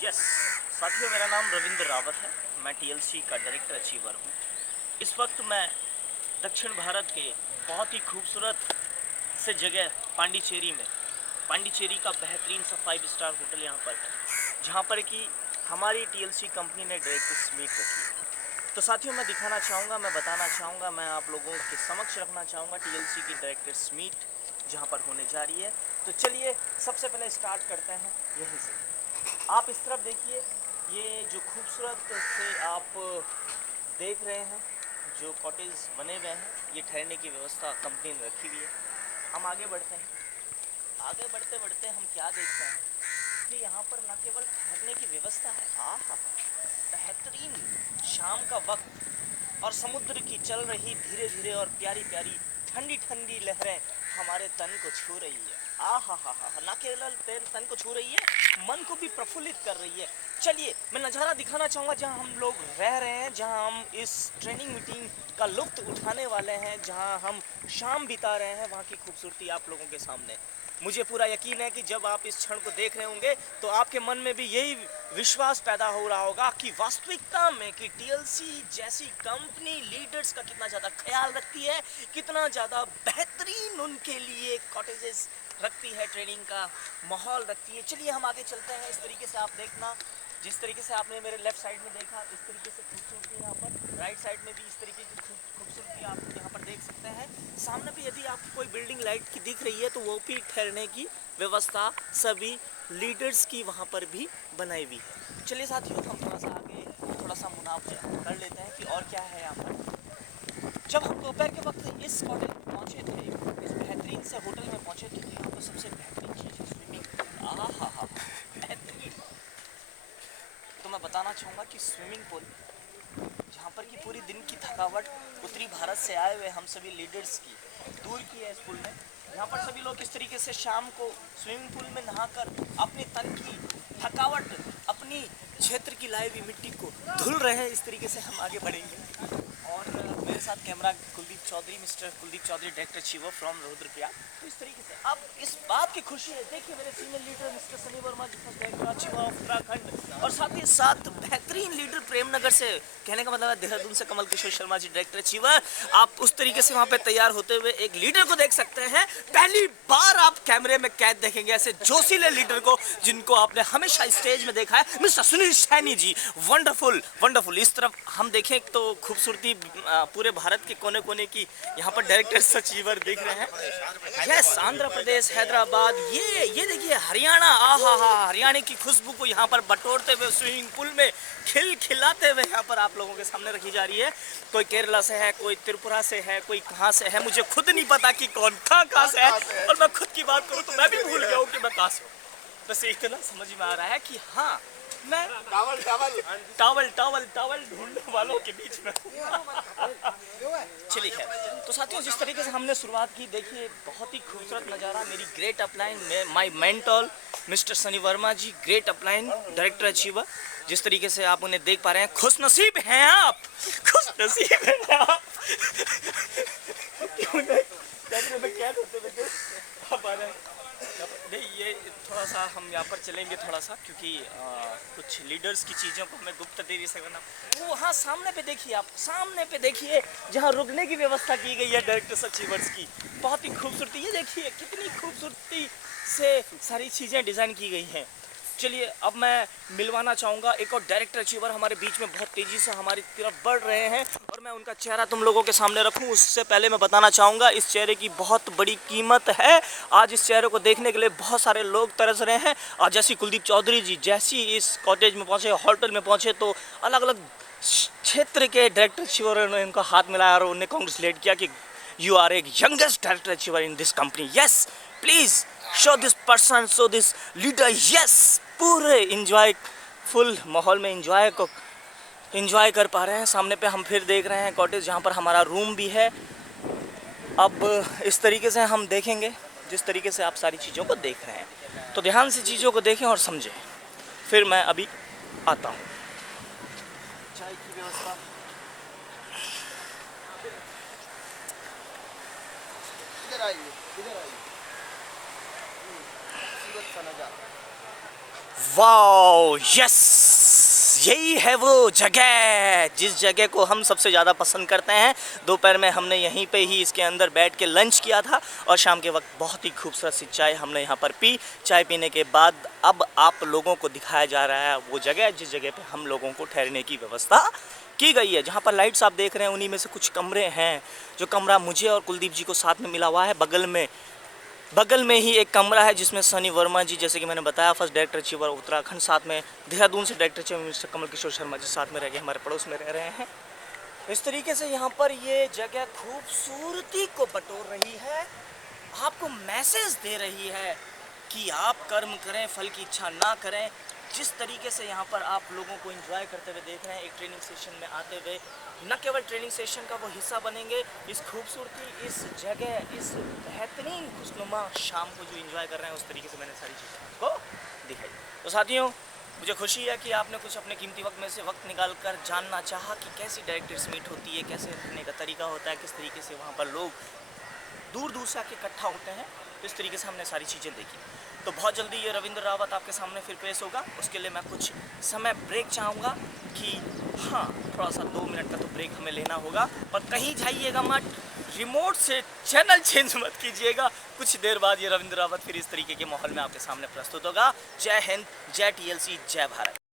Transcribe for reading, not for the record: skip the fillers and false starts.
Yes साथियों, मेरा नाम रविंद्र रावत है। मैं टीएलसी का डायरेक्टर अचीवर हूँ। इस वक्त मैं दक्षिण भारत के बहुत ही खूबसूरत से जगह पांडिचेरी का बेहतरीन सा 5 स्टार होटल यहाँ पर है, जहाँ पर कि हमारी टीएलसी कंपनी ने डायरेक्टर्स मीट रखी है। तो साथियों, मैं दिखाना चाहूँगा, मैं बताना चाहूँगा, मैं आप लोगों के समक्ष रखना चाहूँगा टीएलसी की डायरेक्टर्स मीट जहाँ पर होने जा रही है। तो चलिए सबसे पहले स्टार्ट करते हैं यहीं से। आप इस तरफ देखिए, ये जो खूबसूरत से आप देख रहे हैं जो कॉटेज बने हुए हैं, ये ठहरने की व्यवस्था कंपनी ने रखी हुई है। हम आगे बढ़ते हैं। आगे बढ़ते बढ़ते हम क्या देखते हैं कि यहाँ पर न केवल ठहरने की व्यवस्था है, आहा बेहतरीन शाम का वक्त और समुद्र की चल रही धीरे धीरे और प्यारी प्यारी ठंडी ठंडी लहरें हमारे तन को छू रही है। आहा हा हा, न केवल तन को छू रही है, मन को भी प्रफुल्लित कर रही है। चलिए मैं नज़ारा दिखाना चाहूँगा जहाँ हम लोग रह रहे हैं, जहाँ हम इस ट्रेनिंग मीटिंग का लुत्फ़ उठाने वाले हैं, जहाँ हम शाम बिता रहे हैं, वहाँ की खूबसूरती आप लोगों के सामने। मुझे पूरा यकीन है कि जब आप इस क्षण को देख रहे होंगे तो आपके मन में भी यही विश्वास पैदा हो रहा होगा कि वास्तविकता में कि टीएलसी जैसी कंपनी लीडर्स का कितना ज़्यादा ख्याल रखती है, कितना ज़्यादा बेहतरीन उनके लिए कॉटेजेस रखती है, ट्रेनिंग का माहौल रखती है। चलिए हम आगे चलते हैं। इस तरीके से आप देखना, जिस तरीके से आपने मेरे लेफ्ट साइड में देखा, इस तरीके से खूबसूरती यहाँ पर राइट साइड में भी इस तरीके की खूबसूरती आप यहाँ पर देख सकते हैं। सामने भी यदि आपको कोई बिल्डिंग लाइट की दिख रही है तो वो भी ठहरने की व्यवस्था सभी लीडर्स की वहाँ पर भी बनाई हुई है। चलिए साथियों, हम थोड़ा सा आगे थोड़ा सा मुनाफा कर लेते हैं कि और क्या है यहाँ पर। जब हम दोपहर के वक्त इस होटल में पहुँचे थे, इस बेहतरीन से होटल में पहुँचे थे, तो यहाँ पर सबसे बेहतरीन चीज़ है स्विमिंग पूल। आहा हा हा, बेहतरीन। तो मैं बताना चाहूँगा कि स्विमिंग पूल जहाँ पर कि पूरी दिन की थकावट उत्तरी भारत से आए हुए हम सभी लीडर्स की दूर की है इस पूल में। यहाँ पर सभी लोग इस तरीके से शाम को स्विमिंग पूल में नहाकर अपने तन की थकावट, अपनी क्षेत्र की लाई हुई मिट्टी को धुल रहे हैं। इस तरीके से हम आगे बढ़ेंगे। और मेरे साथ camera Kuldeep Chaudhary, mister Kuldeep Chaudhary, director achiever from Rudraprayag. तो इस तरीके से अब इस बात की खुशी है, देखिए मेरे senior leader mister Sunny Verma ji, director achiever of Uttarakhand, और साथ ही साथ बेहतरीन लीडर प्रेमनगर से, कहने का मतलब है देहरादून से, कमल किशोर शर्मा जी, डायरेक्टर अचीवर। आप उस तरीके से वहाँ पे तैयार होते हुए एक लीडर को देख सकते हैं। पहली बार आप कैमरे में कैद देखेंगे ऐसे जोशीले लीडर को जिनको आपने हमेशा स्टेज में देखा है, Mister Sunil Saini ji. Wonderful wonderful. इस तरफ हम देखें तो खूबसूरती पूरे भारत के कोने कोने की यहाँ पर डायरेक्टर सचिवर देख रहे हैं। यस, आंध्र प्रदेश, हैदराबाद, ये देखिए हरियाणा। आहा हा, हरियाणा की खुशबू को यहाँ पर बटोरते हुए स्विमिंग पूल में खिलाते हुए यहाँ पर आप लोगों के सामने रखी जा रही है। कोई केरला से है, कोई त्रिपुरा से है, कोई कहाँ से है, मुझे खुद नहीं पता कि कौन कहाँ से है। और मैं खुद की बात करूँ तो मैं भी भूल गया हूँ कि मैं कहाँ से हूँ। बस इतना समझ में आ रहा है कि हाँ, मैं टावल ढूंढने वालों के बीच में। चलिए खैर, तो साथियों जिस तरीके से हमने शुरुआत की, देखिए बहुत ही खूबसूरत नज़ारा। मेरी ग्रेट अपलाइन में my mentor mister Sunny Verma ji, great upline, director achiever. जिस तरीके से आप उन्हें देख पा रहे हैं, खुशनसीब हैं आप, खुशनसीब हैं आप। क्यों नहीं कैमरे में कैद होते हुए आप आ रहे हैं। नहीं, ये थोड़ा सा हम यहाँ पर चलेंगे थोड़ा सा, क्योंकि कुछ लीडर्स की चीज़ों को हमें गुप्त देरी से करना। वो हाँ, सामने पे देखिए, आप सामने पे देखिए जहाँ रुकने की व्यवस्था की गई है डायरेक्टर अचीवर्स की। बहुत ही खूबसूरती, ये देखिए कितनी खूबसूरती से सारी चीज़ें डिज़ाइन की गई हैं। चलिए अब मैं मिलवाना चाहूँगा एक और डायरेक्टर अचीवर हमारे बीच में बहुत तेज़ी से हमारी तरफ बढ़ रहे हैं, और मैं उनका चेहरा तुम लोगों के सामने रखूँ उससे पहले मैं बताना चाहूँगा इस चेहरे की बहुत बड़ी कीमत है। आज इस चेहरे को देखने के लिए बहुत सारे लोग तरस रहे हैं। आज जैसी कुलदीप चौधरी जी जैसी इस कॉटेज में पहुँचे, होटल में पहुँचे, तो अलग अलग क्षेत्र के डायरेक्टर अचीवर ने उनका हाथ मिलाया और उन्हें कॉन्ग्रेचुलेट किया कि you are a youngest director achiever in this company. Yes please show this person, show this leader. Yes, पूरे इंजॉय फुल माहौल में इंजॉय कर पा रहे हैं। सामने पे हम फिर देख रहे हैं कॉटेज जहाँ पर हमारा रूम भी है। अब इस तरीके से हम देखेंगे जिस तरीके से आप सारी चीज़ों को देख रहे हैं, तो ध्यान से चीज़ों को देखें और समझें। फिर मैं अभी आता हूँ। चाय की व्यवस्था, वाओ यस, यही है वो जगह जिस जगह को हम सबसे ज़्यादा पसंद करते हैं। दोपहर में हमने यहीं पे ही इसके अंदर बैठ के लंच किया था और शाम के वक्त बहुत ही खूबसूरत सी चाय हमने यहाँ पर पी। चाय पीने के बाद अब आप लोगों को दिखाया जा रहा है वो जगह जिस जगह पे हम लोगों को ठहरने की व्यवस्था की गई है। जहाँ पर लाइट्स आप देख रहे हैं उन्हीं में से कुछ कमरे हैं। जो कमरा मुझे और कुलदीप जी को साथ में मिला हुआ है, बगल में ही एक कमरा है जिसमें सनी वर्मा जी, जैसे कि मैंने बताया, फर्स्ट डायरेक्टर चीफ उत्तराखंड, साथ में देहरादून से director chief mister Kamal Kishore Sharma ji साथ में रह गए, हमारे पड़ोस में रह रहे हैं। इस तरीके से यहाँ पर ये जगह खूबसूरती को बटोर रही है, आपको मैसेज दे रही है कि आप कर्म करें फल की इच्छा ना करें। जिस तरीके से यहाँ पर आप लोगों को एंजॉय करते हुए देख रहे हैं, एक ट्रेनिंग सेशन में आते हुए न केवल ट्रेनिंग सेशन का वो हिस्सा बनेंगे, इस खूबसूरती, इस जगह, इस बेहतरीन खुशनुमा शाम को जो एंजॉय कर रहे हैं, उस तरीके से मैंने सारी चीज़ें आपको दिखाई। तो साथियों, मुझे खुशी है कि आपने कुछ अपने कीमती वक्त में से वक्त निकाल कर जानना चाहा कि कैसी डायरेक्टर्स मीट होती है, कैसे रहने का तरीका होता है, किस तरीके से वहाँ पर लोग दूर दूर से आके इकट्ठा होते हैं। तो इस तरीके से हमने सारी चीज़ें देखी। तो बहुत जल्दी ये रविंद्र रावत आपके सामने फिर पेश होगा। उसके लिए मैं कुछ समय ब्रेक चाहूँगा कि हाँ, थोड़ा सा 2 मिनट का तो ब्रेक हमें लेना होगा। पर कहीं जाइएगा मत, रिमोट से चैनल चेंज मत कीजिएगा। कुछ देर बाद ये रविंद्र रावत फिर इस तरीके के माहौल में आपके सामने प्रस्तुत होगा। जय हिंद, जय TLC, जय भारत।